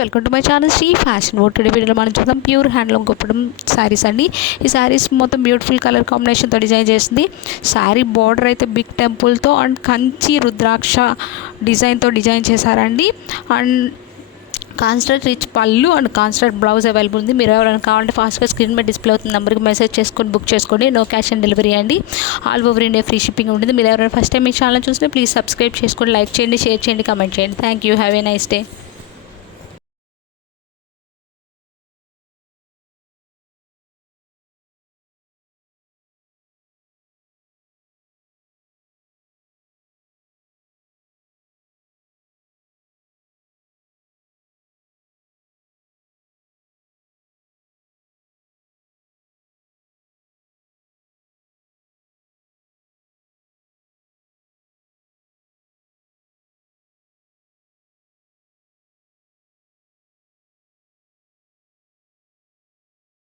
Welcome to my channel Sri fashion world. Today వీడియోలో మనం చూద్దాం ప్యూర్ హ్యాండ్లూమ్ కుప్పడం శారీస్ అండి. ఈ శారీస్ మొత్తం బ్యూటిఫుల్ కలర్ కాంబినేషన్తో డిజైన్ చేసింది. శారీ బార్డర్ అయితే బిగ్ టెంపుల్తో అండ్ కంచి రుద్రాక్ష డిజైన్తో డిజైన్ చేశారండి. అండ్ కాన్స్టెంట్ రిచ్ పళ్ళు అండ్ కాన్స్టెంట్ బ్లౌజ్ అవైలబుల్ ఉంది. మీరు ఎవరైనా కావాలంటే ఫాస్ట్గా స్క్రీన్ మీద డిస్ప్లే అవుతుంది నెంబర్కి మెసేజ్ చేసుకొని బుక్ చేసుకోండి. నో క్యాష్ ఆన్ డెలివరీ అండి. All over India free shipping ఉంటుంది. మీరు ఎవరైనా ఫస్ట్ టైం మీ ఛానల్ చూస్తే ప్లీజ్ సబ్స్క్రైబ్ చేసుకోండి, లైక్ చేయండి, షేర్ చేయండి, కమెంట్ చేయండి. Thank you. Have a nice day.